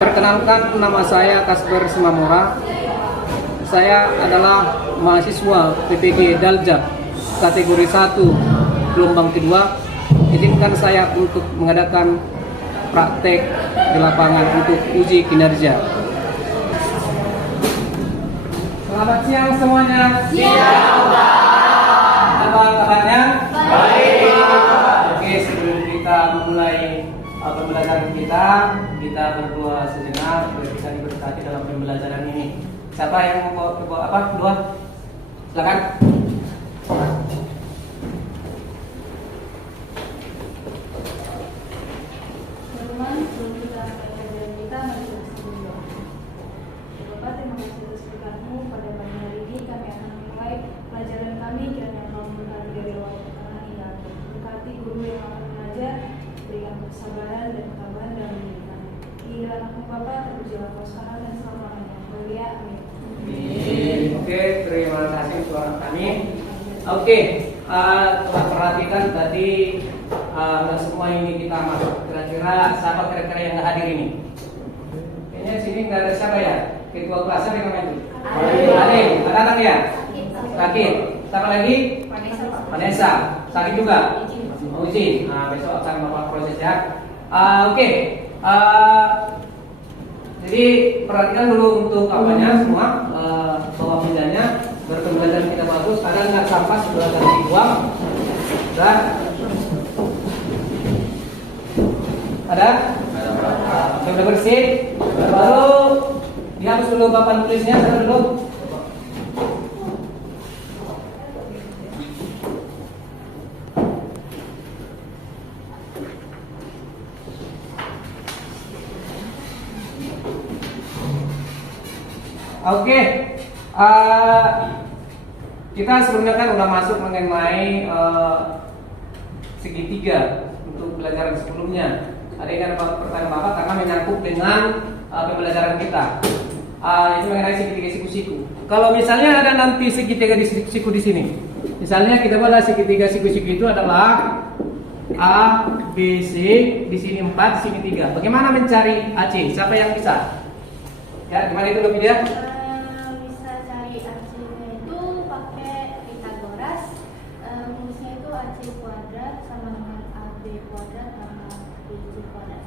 Perkenalkan, nama saya Kasper Simamora. Saya adalah mahasiswa PPG Daljak kategori 1 gelombang kedua. Izinkan saya untuk mengadakan praktek di lapangan untuk uji kinerja. Selamat siang semuanya. Siang, Pak. Apa kabarnya? Baik. Oke, sebelum kita memulai pembelajaran kita berdua sejenak biar kita diberkati dalam pembelajaran ini. Siapa yang mau apa? Dua? Silakan. Teman-teman, sebelum kita mulai pelajaran kita, mari kita berdoa. Bapak, terima kasih atas berkat-Mu. Pada pagi hari ini kami akan memulai pelajaran kami. Kiranya Engkau memberkati dari awal pertengahan hingga akhir. Berkati guru yang akan mengajar, berikan kesabaran dan ketabahan dalam diri kami. Di dalam nama Bapa, terpujilah Engkau sekarang dan selama-lamanya. Mulia, amin. Oke, terima kasih suara kami. Oke, telah perhatikan tadi semua ini kita masuk. Kira-kira siapa kira-kira yang nggak hadir ini? Kayaknya sini nggak ada siapa ya? Ketua kelasnya dengan itu? Ada. Ada anak ya? Sakit. Siapa lagi? Vanessa. Sakit juga? Izin. Nah, besok akan bapak proses ya. Oke. Jadi perhatikan dulu untuk apanya semua, bawa mejanya, berpembelajaran kita bagus. Ada nggak sampah sebelah dan dibuang? Sudah? Ada? Sudah bersih? Baru dihapus dulu papan tulisnya, sana dulu. Oke, kita sebelumnya kan udah masuk mengenai segitiga untuk pelajaran sebelumnya. Ada yang ada pertanyaan Bapak karena menyangkut dengan pembelajaran kita. Itu mengenai segitiga siku-siku. Kalau misalnya ada nanti segitiga siku di sini, misalnya kita pada segitiga siku-siku itu adalah A, B, C, di sini 4, di sini 3. Bagaimana mencari AC? Siapa yang bisa? Ya, gimana itu lebih dia? Bisa cari AC-nya itu pakai Pitagoras. Rumusnya itu AC kuadrat sama dengan AB kuadrat tambah BC kuadrat.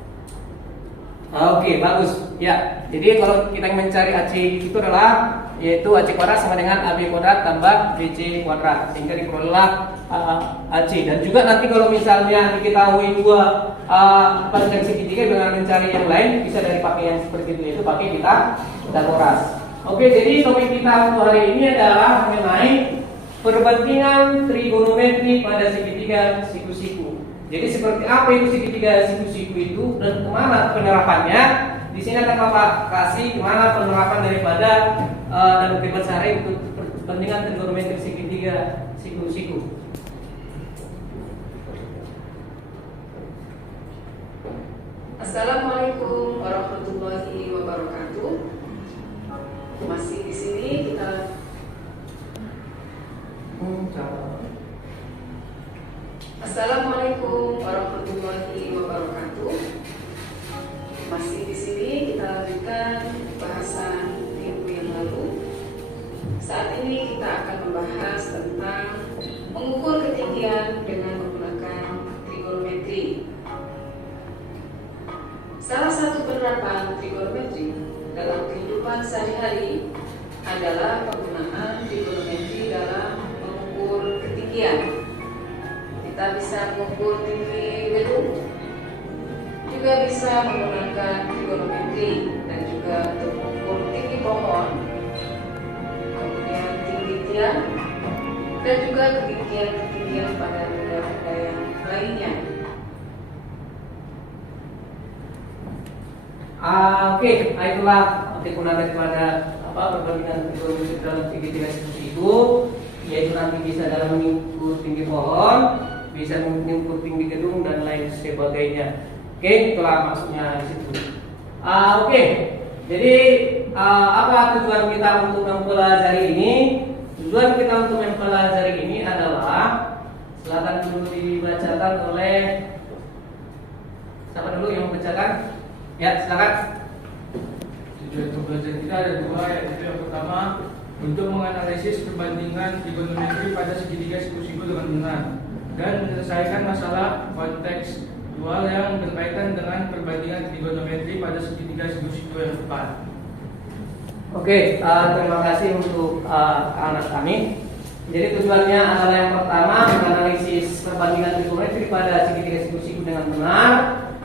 Oke, bagus. Ya, jadi kalau kita mencari AC itu adalah yaitu AC kuadrat sama dengan AB kuadrat tambah BC kuadrat, sehingga diperolehlah AC. Dan juga nanti kalau misalnya diketahui dua panjang segitiga dengan mencari yang lain, bisa dari pakai yang seperti itu pakai Pitagoras. Oke, jadi topik kita untuk hari ini adalah mengenai perbandingan trigonometri pada segitiga siku-siku. Jadi seperti apa itu segitiga siku-siku itu dan kemana penerapannya? Di sini akan Bapak kasih kemana penerapan daripada dalam debat sehari untuk perbandingan trigonometri segitiga siku-siku. Assalamualaikum warahmatullahi wabarakatuh. Masih di sini kita. Assalamualaikum warahmatullahi wabarakatuh. Masih di sini kita lanjutkan bahasan minggu yang lalu. Saat ini kita akan membahas tentang mengukur ketinggian dengan menggunakan trigonometri. Salah satu penerapan trigonometri dalam kehidupan sehari-hari adalah penggunaan trigonometri dalam mengukur ketinggian. Kita bisa mengukur tinggi gedung, juga bisa menggunakan trigonometri dan juga untuk mengukur tinggi pohon, kemudian tinggi tiang, dan juga ketinggian pada benda-benda yang lainnya. Oke, itulah penggunaan daripada perbandingan trigonometri dalam segitiga siku-siku, yaitu nanti bisa dalam mengukur tinggi pohon, bisa mengukur tinggi gedung dan lain sebagainya. Oke, itulah maksudnya di situ. Oke, jadi apa tujuan kita untuk mempelajari ini? Tujuan kita untuk mempelajari ini adalah, silakan dulu dibacakan oleh siapa dulu yang membacakan? Ya, silakan. tujuan pembelajaran kita ada dua, yaitu yang pertama untuk menganalisis perbandingan trigonometri pada segitiga siku-siku dengan benar dan menyelesaikan masalah kontekstual yang berkaitan dengan perbandingan trigonometri pada segitiga siku-siku yang tepat. Oke, terima kasih untuk anak kami. Jadi tujuannya adalah yang pertama menganalisis perbandingan trigonometri pada segitiga siku-siku dengan benar.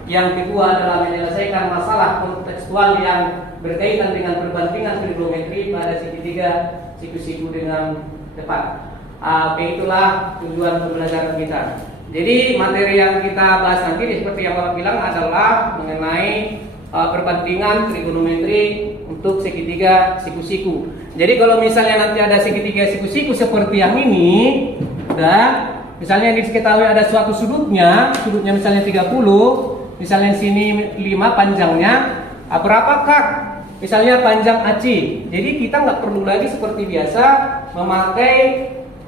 Yang kedua adalah menyelesaikan masalah kontekstual yang berkaitan dengan perbandingan trigonometri pada segitiga siku-siku dengan tepat. Oke, itulah tujuan pembelajaran kita. Jadi materi yang kita bahas nanti seperti yang Bapak bilang adalah mengenai perbandingan trigonometri untuk segitiga siku-siku. Jadi kalau misalnya nanti ada segitiga siku-siku seperti yang ini, dan misalnya diketahui ada suatu sudutnya misalnya 30, misalnya sini 5 panjangnya, berapakah misalnya panjang AC? Jadi kita nggak perlu lagi seperti biasa memakai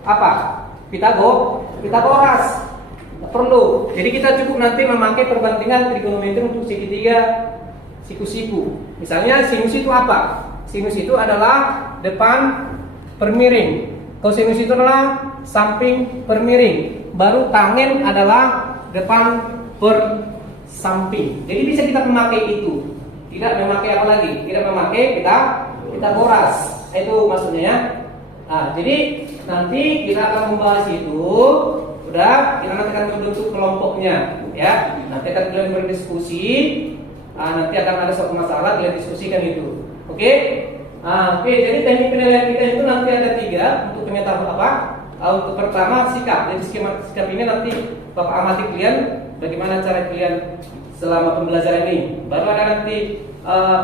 apa? Pitagoras. Nggak perlu. Jadi kita cukup nanti memakai perbandingan trigonometri untuk segitiga siku-siku. Misalnya sinus itu apa? Sinus itu adalah depan per miring. Kosinus itu adalah samping per miring. Baru tangen adalah depan per samping. Jadi bisa kita memakai itu. Tidak memakai apa lagi? Tidak memakai Pitagoras. Itu maksudnya ya. Nah, jadi nanti kita akan membahas itu. Udah, kita nanti akan membentuk kelompoknya, ya. Nanti akan kalian berdiskusi. Nanti akan ada suatu masalah, kalian diskusikan itu. Oke? Oke, jadi teknik penilaian kita itu nanti ada 3 untuk pengetahuan apa? Untuk pertama sikap. Jadi sikap ini nanti Bapak amati kalian bagaimana cara kalian selama pembelajaran ini. Baru ada nanti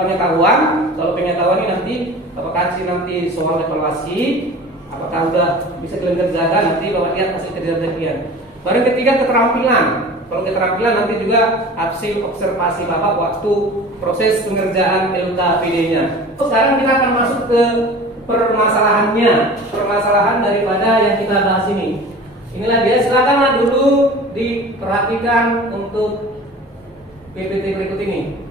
pengetahuan. Kalau pengetahuan ini nanti Bapak kasih nanti soal evaluasi. Apakah udah bisa kalian kerjakan? Nanti Bapak lihat hasil kerja kalian. Baru ketiga keterampilan. Kalau keterampilan nanti juga hasil observasi Bapak waktu proses pengerjaan LKPD-nya. Sekarang kita akan masuk ke permasalahan daripada yang kita bahas ini. Inilah dia, silakanlah dulu diperhatikan untuk PPT berikut ini.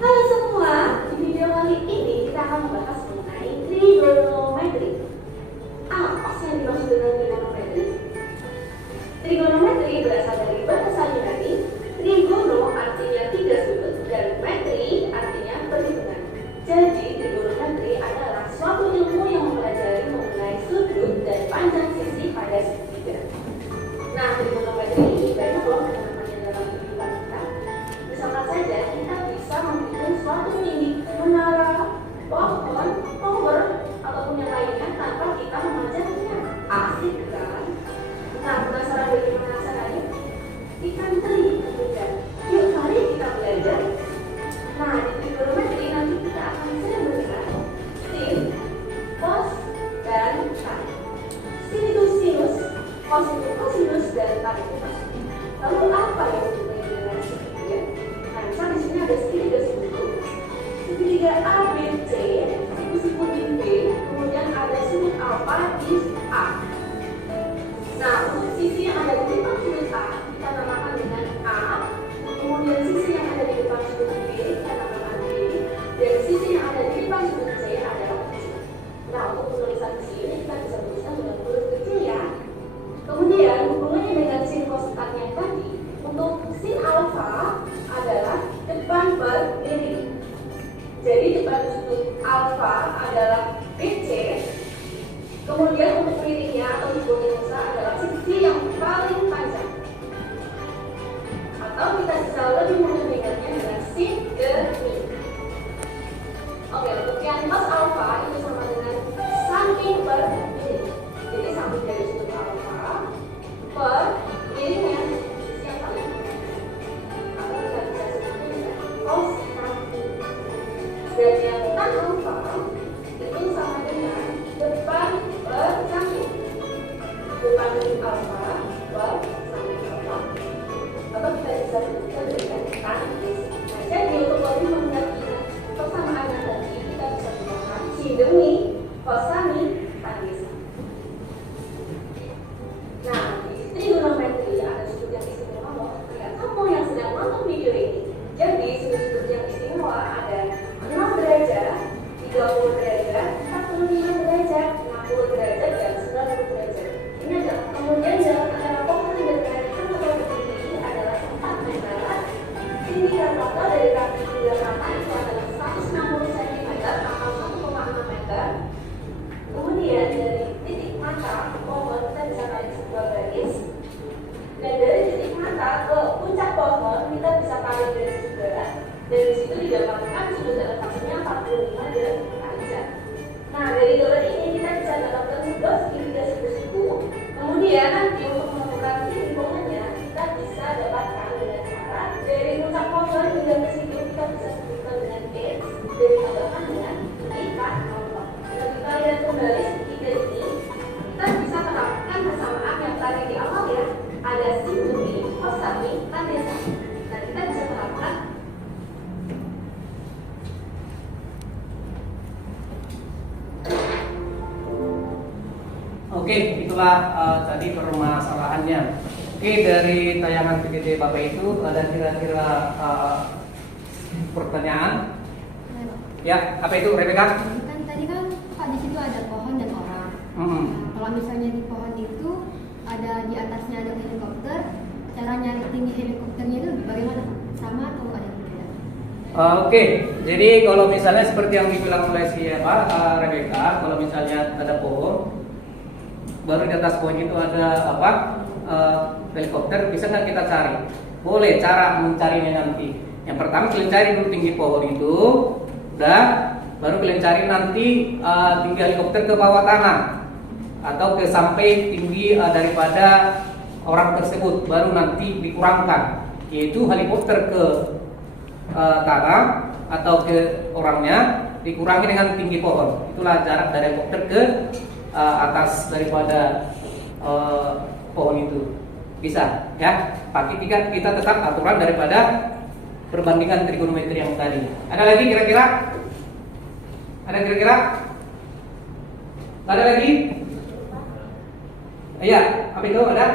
Halo semua, di video kali ini kita akan membahas mengenai trigonometri. Apa sih yang dimaksud dengan trigonometri? bisa kita berikan gratis. Nah, jadi untuk lebih mengerti persamaan yang tadi, kita bisa menggunakan Cidemi, Kosami, Tanisa. Nah, di situ trigonometri ada sudut yang istimewa loh. Lihat kamu yang sedang nonton video ini. Jadi sudut-sudut yang istimewa ada 0 derajat, 30 derajat, 45 derajat, 60 derajat, dan 90 derajat. Ini adalah kemudian jarak antara pohon dan kereta atau berdiri adalah 4 meter. Ini dan total dari kaki hingga papan itu adalah 160 cm atau 1,6 meter. Kemudian dari titik mata pohon kita bisa tarik sebuah garis, dan dari titik mata ke puncak pohon kita bisa tarik garis juga. Dan di situ didapatkan sudut letaknya 45 derajat. Nah, dari gambar ini kita bisa dapatkan sudut segitiga siku-siku. Kemudian nanti untuk menentukan hitungannya kita bisa dapatkan dengan cara dari puncak pohon hingga ke situ kita bisa sebutkan dengan x dan ditambahkan dengan ikat nomor. Jika kita lihat kembali segitiga ini, kita bisa menerapkan persamaan yang tadi di awal ya. Ada Cidemi, Kosami, Tanisa. Nah, kita bisa menerapkan. Oke, itulah tadi permasalahannya. Oke, dari tayangan PPT Bapak itu ada kira-kira pertanyaan? Ya, apa itu, Rebecca? Kan tadi kan Pak di situ ada pohon dan orang. Hmm. Nah, kalau misalnya di pohon itu ada di atasnya ada helikopter, cara nyari tinggi helikopternya itu bagaimana Pak? Sama atau ada yang berbeda? Oke, jadi kalau misalnya seperti yang dibilang oleh si Rebecca, kalau misalnya ada pohon, baru di atas pohon itu ada helikopter, bisa nggak kita cari? Boleh, cara mencarinya nanti. Yang pertama kalian cari dulu tinggi pohon itu, udah, baru kalian cari nanti tinggi helikopter ke bawah tanah atau ke sampai tinggi daripada orang tersebut, baru nanti dikurangkan, yaitu helikopter ke tanah atau ke orangnya dikurangi dengan tinggi pohon. Itulah jarak dari helikopter ke atas daripada pohon itu. Bisa ya, tapi kita tetap aturan daripada perbandingan trigonometri yang tadi. Ada lagi kira-kira? Ada kira-kira? Ada lagi? Iya, apa itu ada?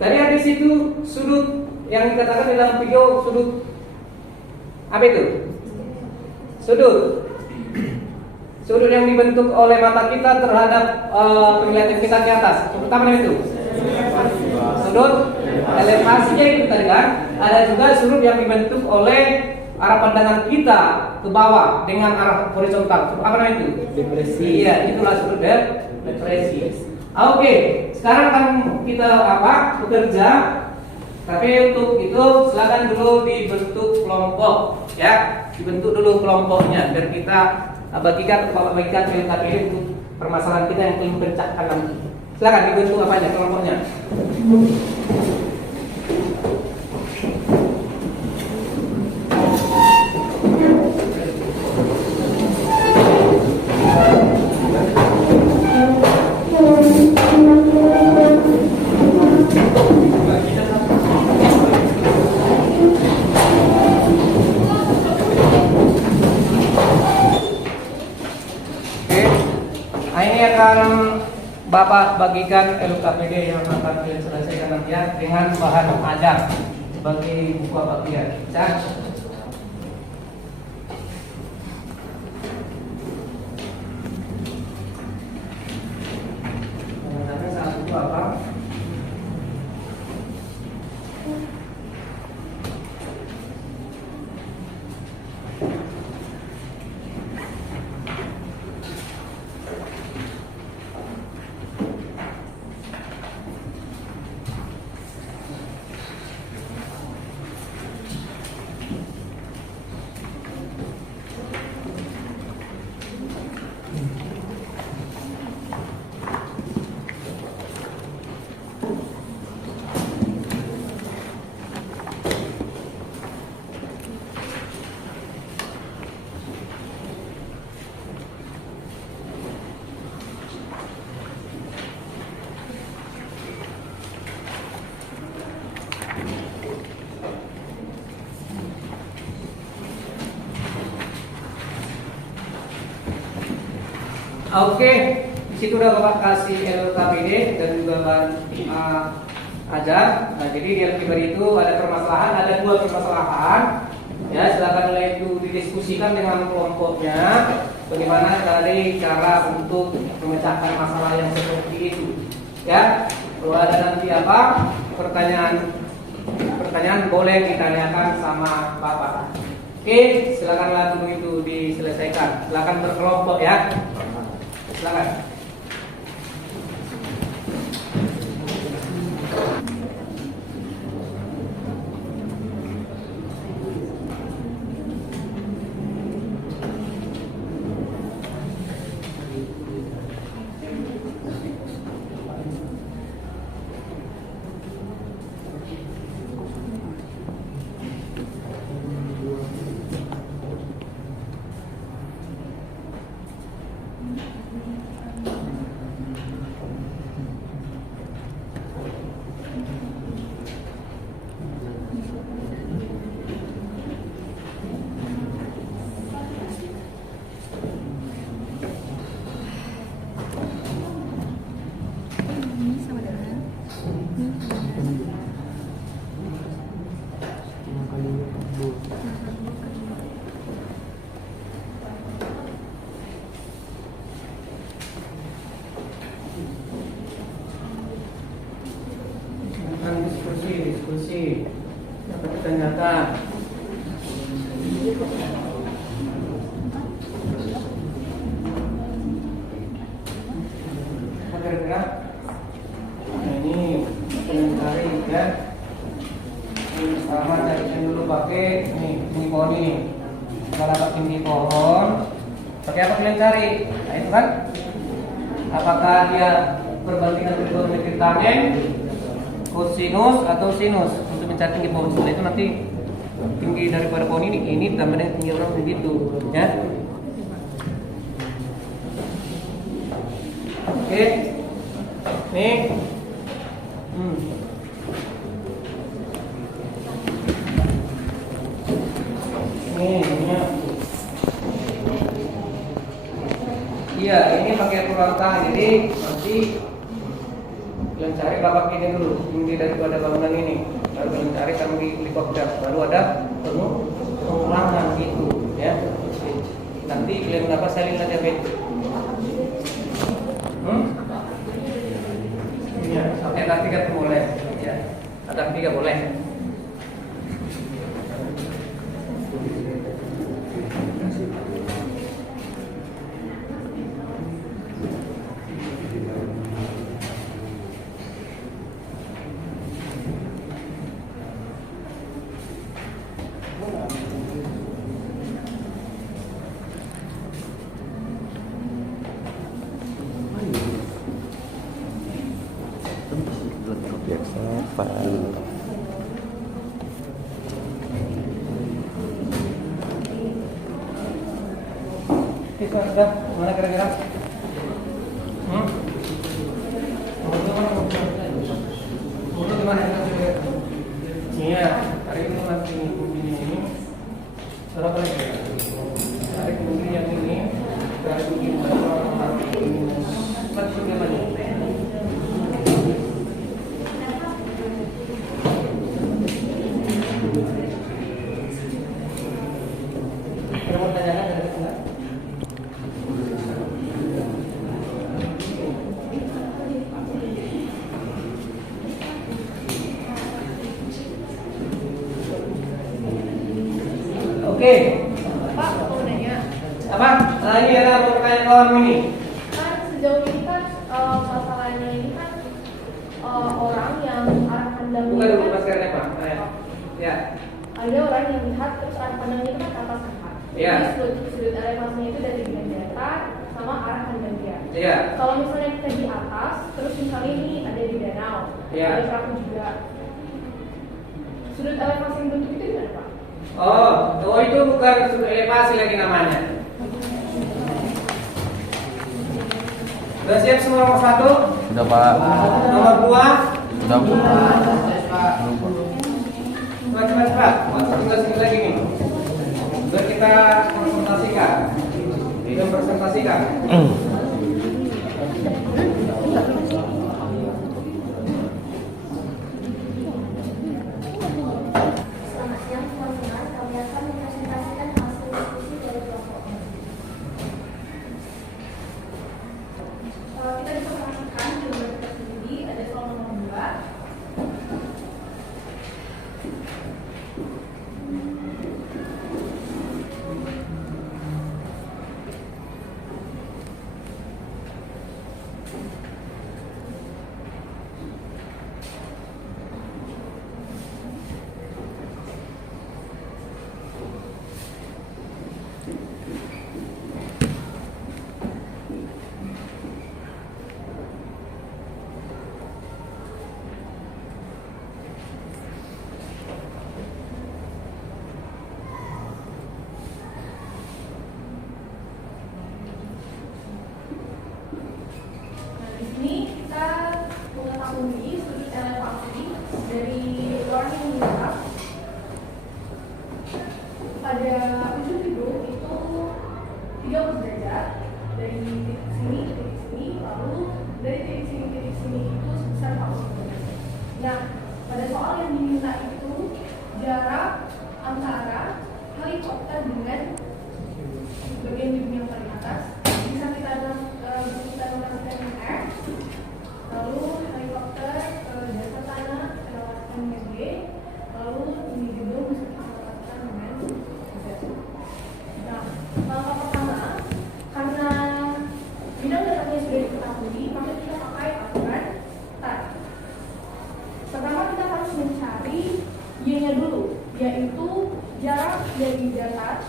Tadi ada situ sudut yang dikatakan dalam video sudut. Apa itu? Sudut. Sudut yang dibentuk oleh mata kita terhadap penglihatan kita di atas. Sudut apa namanya itu? Sudut elevasinya itu tadi kan. Ada juga sudut yang dibentuk oleh arah pandangan kita ke bawah dengan arah horizontal. Sudut apa namanya itu? Depresi. Iya, itulah sudut depresi. Oke, sekarang kan kita bekerja. Tapi untuk itu silakan dulu dibentuk kelompok, ya. Dibentuk dulu kelompoknya biar kita bagikan LKPD untuk permasalahan kita yang belum terpecahkan nanti. Silakan dibentuk apanya kelompoknya. Bapak bagikan LKPD yang akan kalian selesaikan nanti ya dengan bahan ajar sebagai buku bagian. Cak. Sebenarnya saat itu apa? Oke, di situ udah Bapak kasih LKPD dan juga bahan ajar. Nah, jadi di LKPD itu ada permasalahan, ada 2 permasalahan. Ya, silakan mulai itu didiskusikan dengan kelompoknya. Bagaimana dari cara untuk memecahkan masalah yang seperti itu. Ya, kalau ada nanti apa pertanyaan boleh ditanyakan sama Bapak. Oke, silakan lagu itu diselesaikan. Silakan berkelompok ya. Silakan. Diskusi dapat ditanyakan. Apa kira-kira? Nah, ini cari ya. Ini pertama cari dulu pakai ini pohon ini. Kalau dapat tinggi pohon, pakai apa kalian cari? Nah itu kan. Apakah dia perbandingan trigonometri tangent, kosinus atau sinus untuk mencari tinggi pohon. Setelah itu nanti tinggi daripada pohon ini ditambah dengan tinggi orang begitu ya. Oke. Nih. Nih. Iya, ini pakai ruang tangan. Jadi nanti kalian cari bapak ini dulu tinggi daripada bangunan ini. Lalu kalian cari kami helikopter. Baru ada pengulangan gitu ya. Nanti kalian dapat saling aja betul. Ya, sampai Antartika boleh. Ya, Antartika boleh. Itu sudah mana kira-kira? Untuk gimana? Iya, hari ini nanti ini berapa lagi? Hari ini yang ini dari begini macam gimana? Mau tanyakan ada enggak? Oke. Pak, mau nanya. Apa? Nah, ini ada pertanyaan kawan ini. Kan sejauh ini kan masalahnya ini kan orang yang arah pandangnya Bukan dulu kan, maskernya Pak. Ya. ada orang yang lihat terus arah pandangnya itu kan ke atas kan. Iya. Jadi sudut elevasinya itu dari bagian datar sama arah pandang dia. Iya. Kalau misalnya kita di atas, terus misalnya ini ada di danau, Iya. ada perahu juga. Sudut elevasi yang bentuk itu gimana Pak? Oh itu bukan sudut elevasi lagi namanya. Sudah siap semua nomor 1? Sudah Pak. Nomor 2? Sudah Bu. Cepat. Tinggal sini lagi nih. Biar kita presentasikan. jarak antara helikopter dengan bagian gedung yang paling atas bisa kita notasikan X, lalu helikopter ke dasar tanah kita notasikan dengan G, lalu di gedung bisa kita notasikan dengan Z. Nah, langkah pertama, karena bidang datanya sudah diketahui, maka kita pakai aturan TAR. Pertama kita harus mencari Y-nya dulu, yaitu jarak dari datar,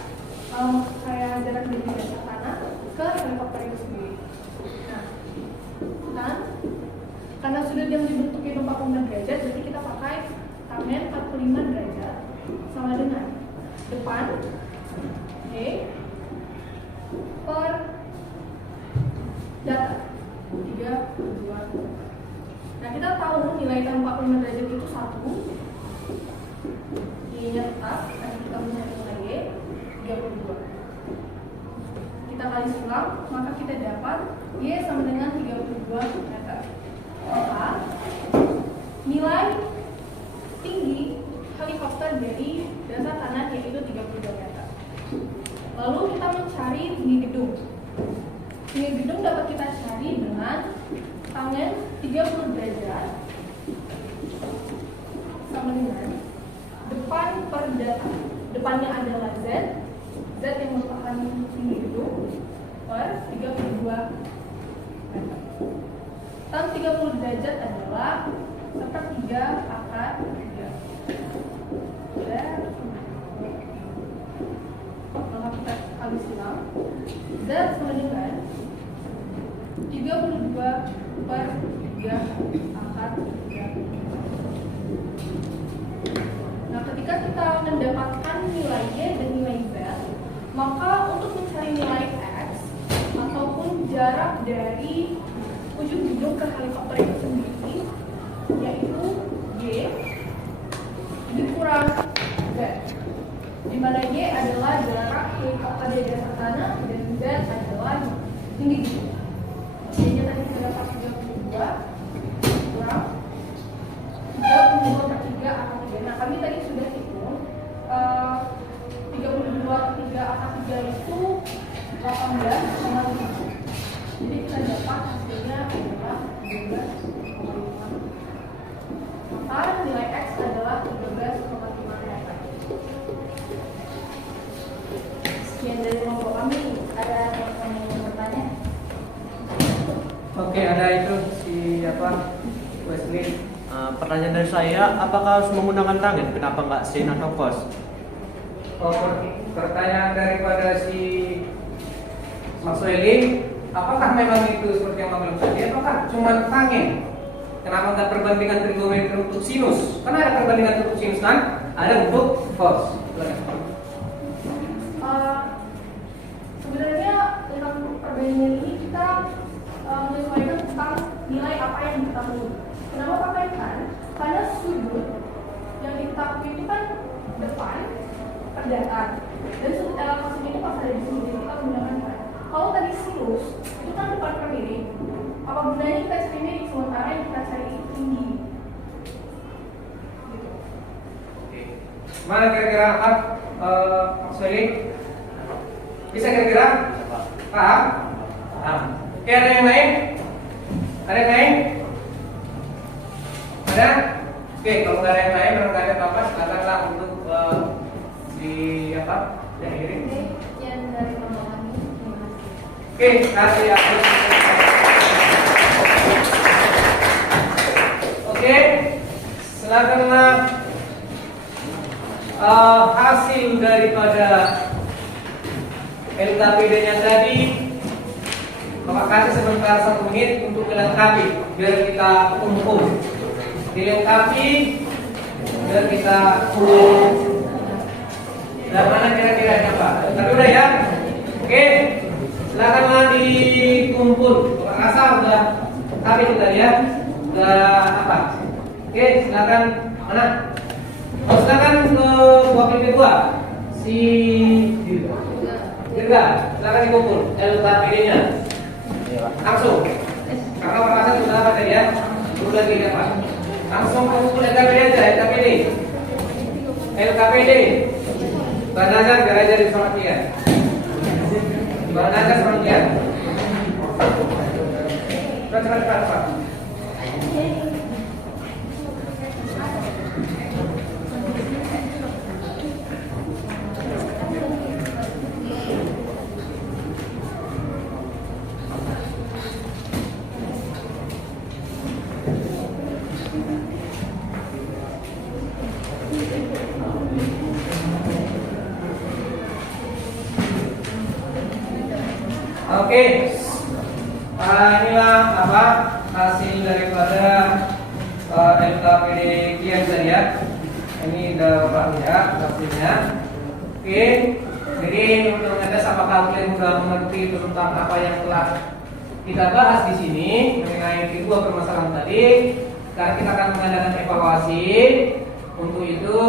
kayak jarak dari dasar tanah ke helikopter itu sendiri. Nah, kan karena sudah dibentuk itu 45 derajat, jadi kita pakai tangen 45 derajat sama dengan depan G per datar 32. Nah, kita tahu nilai tan 45 derajat itu 1. Y-nya tetap, nanti kita mencari nilai Y 32. Kita kali sulam, maka kita dapat Y sama dengan 32 meter. Maka nilai tinggi helikopter dari dasar tanah yaitu 32 meter. Lalu kita mencari tinggi gedung. Tinggi gedung dapat kita cari dengan tangen 30 derajat sama dengan depan per datar. Depannya adalah Z yang merupakan tinggi gedung per 32 meter. Tan 30 derajat adalah sepertiga akar 3. Maka kita kali silang Z sama dengan 32 per 3 akar 3. Nah, ketika kita mendapatkan nilai Y dan nilai Z, maka untuk mencari nilai X ataupun jarak dari ujung gedung ke helikopter itu sendiri, yaitu Y dikurang Z, di mana Y adalah jarak helikopter dari dasar tanah dan Z adalah tinggi gedung. Y-nya tadi kita dapat 32 kurang 32 per 3 akar 3. Nah, kami tadi sudah hitung 32 per 3 akar 3 itu 18 sama 5. Jadi kita dapat hasilnya adalah 13,5. Maka nilai X adalah 13,5 meter. Sekian dari kelompok kami. Ada yang ingin bertanya? Oke, ada itu si Wesley. Pertanyaan dari saya, apakah harus menggunakan tangen? Kenapa nggak sin atau cos? Pertanyaan daripada si Mas Wesley, apakah memang itu seperti yang Bang bilang tadi? Apakah cuma tangen? Kenapa nggak perbandingan trigonometri untuk sinus? Karena ada perbandingan untuk sinus kan? Ada untuk cos. Sebenarnya tentang perbandingan ini kita menyesuaikan tentang nilai apa yang diketahui. Kenapa pakai kan? Karena sudut yang diketahui itu kan depan per datar, dan sudut elevasi ini pas ada di sini, jadi kita menggunakan kan. Kalau tadi sinus itu kan depan per miring, apa gunanya kita cari miring sementara yang kita cari tinggi? Gitu. Mana kira-kira Mas Wesley? Bisa kira-kira? Paham? Paham. Oke, ada yang lain? Ada yang lain? Ada? Oke, kalau nggak ada yang lain, kalau nggak ada apa-apa, silakanlah untuk diakhiri. Sekian dari kelompok kami. Oke, kasih aku. Oke, silakanlah hasil daripada LKPD-nya tadi. Bapak kasih sebentar 1 menit untuk melengkapi, biar kita kumpul. Dilengkapi, biar kita kumpul. Dan mana kira-kira siapa? Tapi udah ya? Oke, silakanlah dikumpul. Bapak rasa udah tapi itu tadi ya? Udah apa? Oke, silakan mana? Oh, silakan ke wakil kedua si Dirga, silakan dikumpul LKPD-nya. Langsung. Karena Pak Hasan sudah apa tadi ya? Sudah lagi apa? Langsung kumpul LKPD aja, LKPD. KPD Bernazar Garaja di Solokian. Bernazar Solokian. Cepat. Oke, inilah apa hasil daripada LKPD Kian tadi ya. Ini udah Bapak lihat hasilnya. Oke, jadi untuk mengetes apakah kalian sudah mengerti tentang apa yang telah kita bahas di sini mengenai kedua permasalahan tadi. Sekarang kita akan mengadakan evaluasi. Untuk itu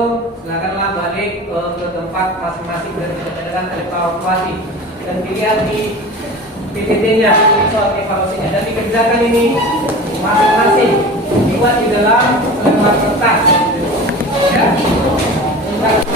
silakanlah balik ke tempat masing-masing dan kita adakan evaluasi dan dilihat di PPT-nya, soal evaluasinya, dan dikerjakan ini masing-masing dibuat di dalam lembar kertas. Ya, silakan.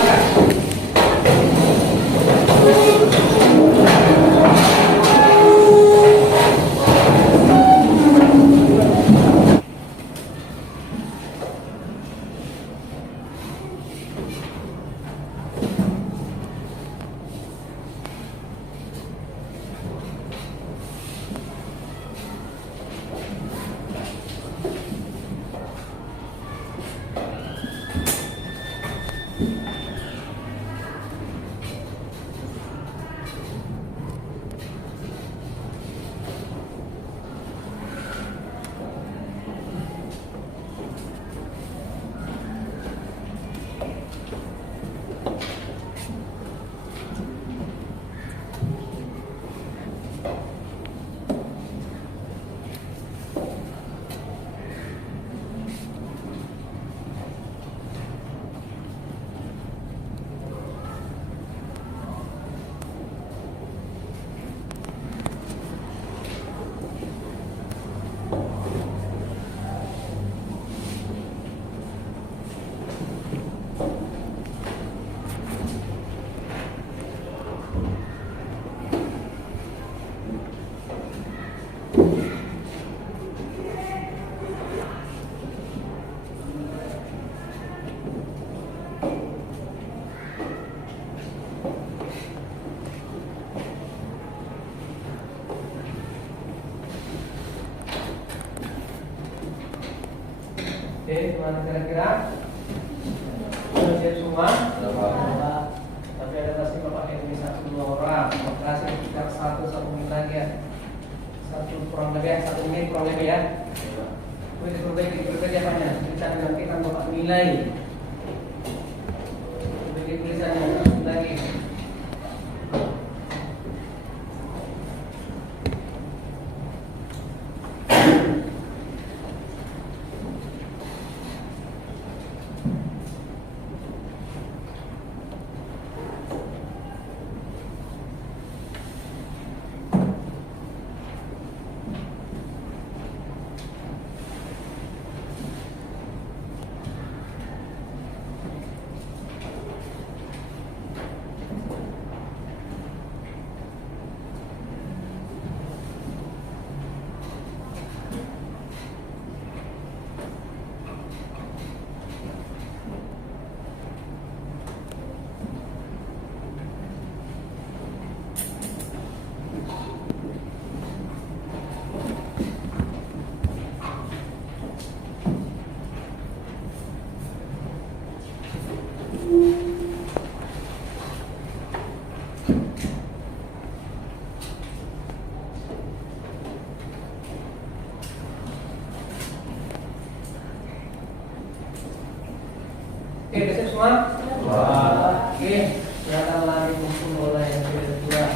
Oke, gimana kira-kira? Sudah siap semua? Tapi ada pasti Bapak ini 1-2 orang. Makasih sekitar 1 menit lagi ya. 1 kurang lebih ya, 1 menit kurang lebih ya. Diperbaiki apanya? Kita nanti kan Bapak nilai. Perbaiki tulisannya lagi. Oke, besok semua? Oke, silakan lagi kumpul bola yang kedua.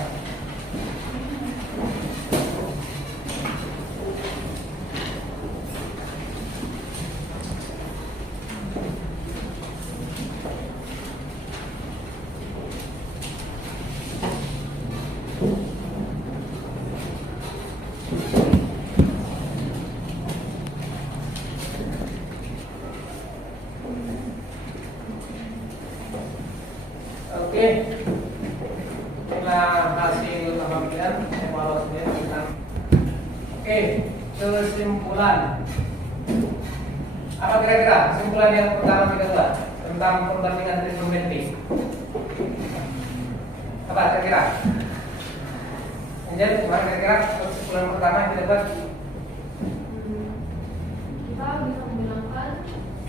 Oke. Inilah hasil pengambilan evaluasinya tentang. Oke, kesimpulan. Apa kira-kira kesimpulan yang pertama kita buat tentang perbandingan trigonometri? Apa kira-kira? Jadi kemarin kira-kira kesimpulan pertama yang kita buat. Kita bisa menggunakan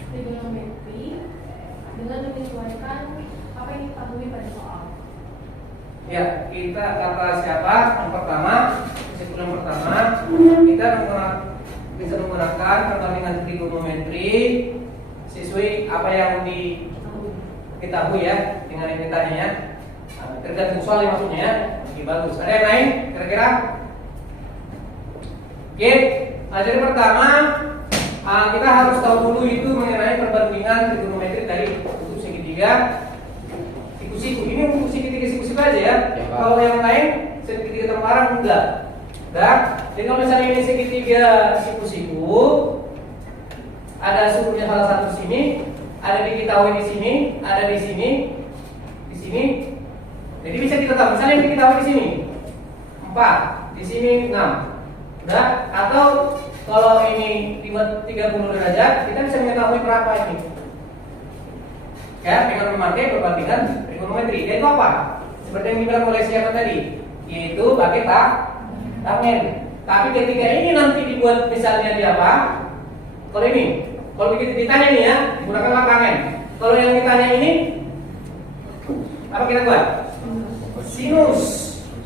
trigonometri dengan menyesuaikan apa yang kita ketahui pada soal. Ya, kita kata siapa? Yang pertama, kesimpulan pertama, kita bisa menggunakan perbandingan trigonometri sesuai apa yang diketahui ya dengan yang ditanya ya. Tergantung soalnya maksudnya ya. Oke, bagus. Ada yang lain? Kira-kira? Oke, jadi pertama kita harus tahu dulu itu mengenai perbandingan trigonometri dari bentuk segitiga, siku-siku. Ini untuk segitiga siku-siku aja ya. Kalau yang lain segitiga tengkorak enggak. Jadi kalau misalnya ini segitiga siku-siku, ada sumbernya salah satu sini, ada diketahui di sini, ada di sini, di sini. Jadi bisa kita tahu. Misalnya yang diketahui di sini 4, di sini 6. Udah? Atau kalau ini dibuat 30 derajat, kita bisa mengetahui berapa ini. Ya, dengan memakai perbandingan trigonometri. Yaitu apa? Seperti yang dibilang oleh siapa tadi, yaitu pakai tangen. Tapi ketika ini nanti dibuat misalnya di apa? Kalau ini, kalau begitu ditanya nih ya, gunakanlah tangen. Kalau yang ditanya ini, apa kita buat? Sinus.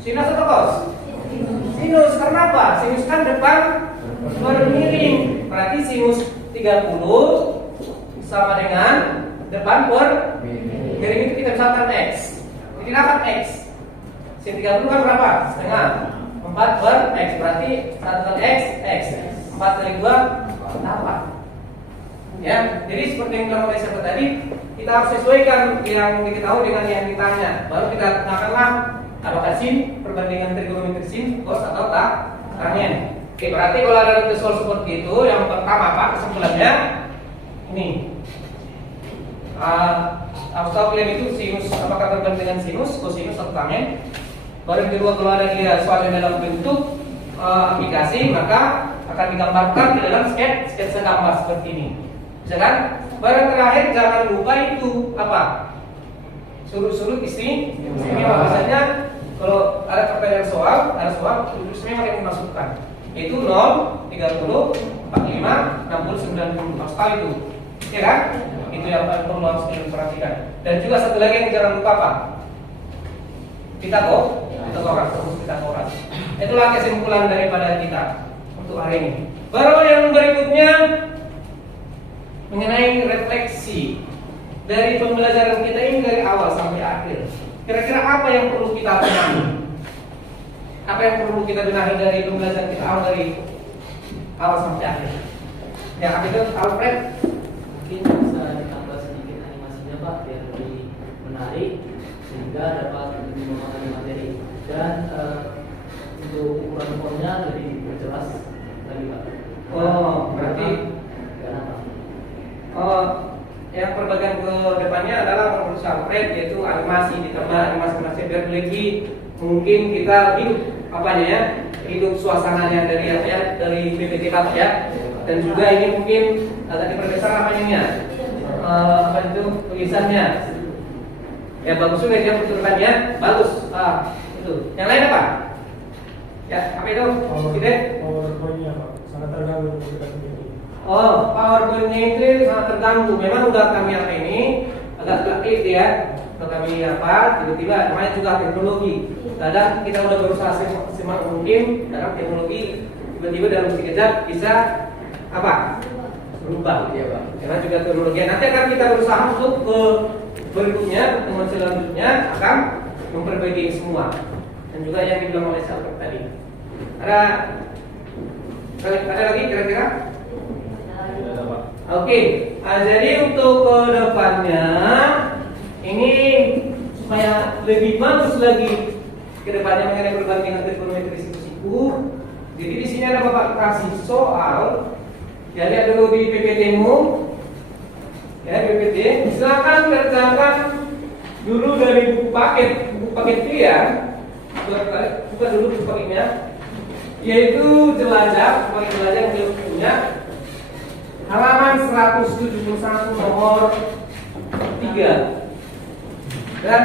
Sinus atau cos? Sinus. Karena apa? Sinus kan depan bermiring. Berarti sinus 30 sama dengan depan miring itu kita misalkan X. Jadi dapat X. Sin 30 kan berapa? Setengah. 4 per X. Berarti 1 kali X, X. 4 kali 2, 8. Ya, jadi seperti yang dibilang oleh siapa tadi, kita harus sesuaikan yang diketahui dengan yang ditanya. Baru kita gunakanlah apakah sin, perbandingan trigonometri sin, cos atau tangen. Oke, berarti kalau ada soal seperti itu, yang pertama apa kesimpulannya? Ini. Harus tahu kalian itu sinus apakah perbandingan sinus, kosinus atau tangen. Baru yang kedua, kalau ada dia soalnya dalam bentuk aplikasi, maka akan digambarkan ke dalam sketsa gambar seperti ini. Misalkan, baru terakhir jangan lupa itu apa? Surut-surut istimewa. Bahasanya kalau ada pertanyaan soal, surut istimewa yang dimasukkan. Yaitu 0, 30, 45, 60, 90. Harus tahu itu. Ya kan? Itu yang perlu harus diperhatikan. Dan juga satu lagi yang jangan lupa apa? Pitagoras. Itulah kesimpulan daripada kita untuk hari ini. Baru yang berikutnya mengenai refleksi dari pembelajaran kita ini dari awal sampai akhir. Kira-kira apa yang perlu kita benahi? Apa yang perlu kita benahi dari pembelajaran kita dari awal sampai akhir? Ya, itu Alfred. Mungkin bisa ditambah sedikit animasinya Pak biar lebih menarik sehingga dapat lebih memahami materi dan untuk ukuran fontnya lebih jelas lagi Pak. Oh, berarti yang perbaikan ke depannya adalah menurut Alfred yaitu animasi, ditambah animasi biar lebih mungkin kita hidup apanya ya, hidup suasananya dari apa ya, dari PPT Bapak ya. Dan juga ini mungkin agak diperbesar apanya ya, apa itu tulisannya. Ya bagus juga dia tulisannya, bagus. Itu. Yang lain apa? Ya, apa itu? PowerPoint-nya Pak, sangat terganggu dengan kita sendiri. Oh, PowerPoint-nya itu sangat terganggu. Memang udah kami apa ini agak klik ya. Udah kami apa? Tiba-tiba namanya juga teknologi. Kadang kita udah berusaha semaksimal mungkin dalam teknologi, tiba-tiba dalam sekejap bisa apa? Berubah. Iya, Pak. Karena juga teknologi. Nanti akan kita berusaha untuk ke berikutnya, pertemuan selanjutnya akan memperbaiki semua. Dan juga yang dibilang oleh Salman tadi. Ada lagi kira-kira? Oke, jadi untuk ke depannya ini supaya lebih bagus lagi ke depannya mengenai perbandingan trigonometri siku-siku. Jadi di sini ada Bapak kasih soal. Ya, lihat dulu di PPT-mu. Ya, PPT. Silakan kerjakan dulu dari buku paket pilihan, buka dulu buku paketnya, yaitu jelajah yang dia punya, halaman 171 nomor 3 dan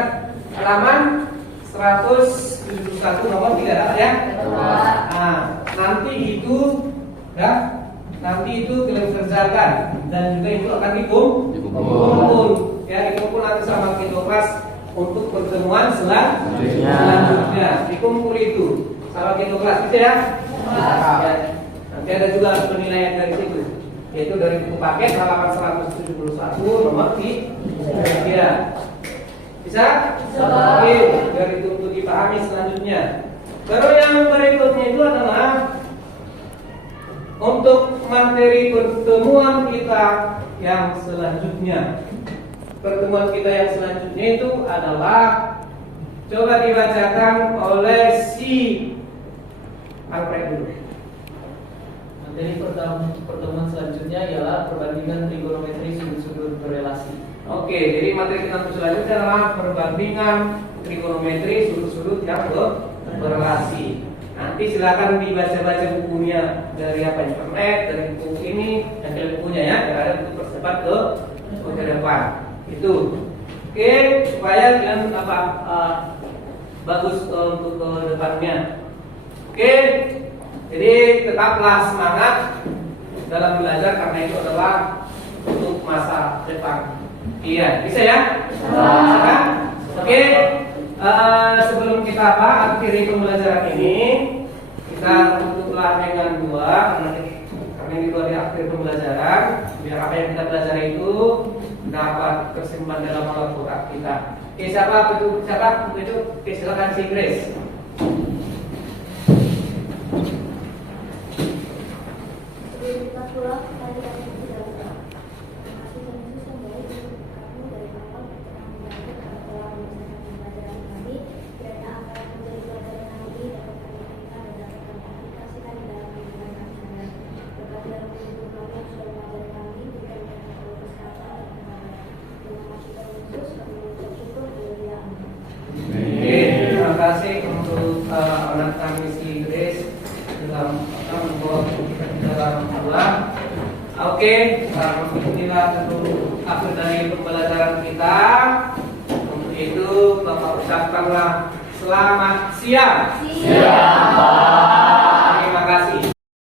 halaman 171 nomor 3 ya. Nah, nanti itu kalian kerjakan dan juga itu akan dikumpul ya, dikumpul nanti sama ketua kelas untuk pertemuan selanjutnya. Dikumpul itu sama ketua kelas gitu ya. Nanti ada juga penilaian dari situ, yaitu dari buku paket halaman 171 nomor 3. Bisa? Oke, biar itu untuk dipahami selanjutnya. Baru yang berikutnya itu adalah untuk materi pertemuan kita yang selanjutnya. Pertemuan kita yang selanjutnya itu adalah, coba dibacakan oleh si Alfred dulu. Materi pertemuan selanjutnya ialah perbandingan trigonometri sudut-sudut berrelasi. Oke, jadi materi kita selanjutnya adalah perbandingan trigonometri sudut-sudut yang berrelasi. Nanti silakan dibaca-baca bukunya dari internet, dari buku ini dan dari bukunya ya, biar ada untuk persiapan ke depan. Itu. Oke, supaya kalian bagus untuk ke depannya. Oke. Jadi tetaplah semangat dalam belajar karena itu adalah untuk masa depan. Iya, bisa ya? Bisa. Oke. Sebelum kita akhiri pembelajaran ini, kita tutuplah dengan doa karena ini doa di akhir pembelajaran, biar apa yang kita pelajari itu dapat tersimpan dalam Al-Quran kita. Oke, siapa itu? Oke, silakan si Grace. Sebelum kita pulang, tadi kami sudah berdoa. Terima kasih Tuhan Yesus yang baik untuk kami dari awal kita membantu kami telah menyelesaikan pembelajaran kami. Kiranya apa yang menjadi pelajaran kami dapat kami terima dan dapat kami aplikasikan di dalam kehidupan kami sehari-hari. Berkati dalam kehidupan kami yang sudah mengajari kami, berikan kami seluruh kesehatan dan kemudahan. Terima kasih Tuhan Yesus, kami mengucap syukur. Haleluya. Amin. Oke, terima kasih untuk anak kami si Grace dalam membawa kita di dalam doa. Oke, inilah tentu akhir dari pembelajaran kita. Untuk itu Bapak ucapkanlah selamat siang. Siang.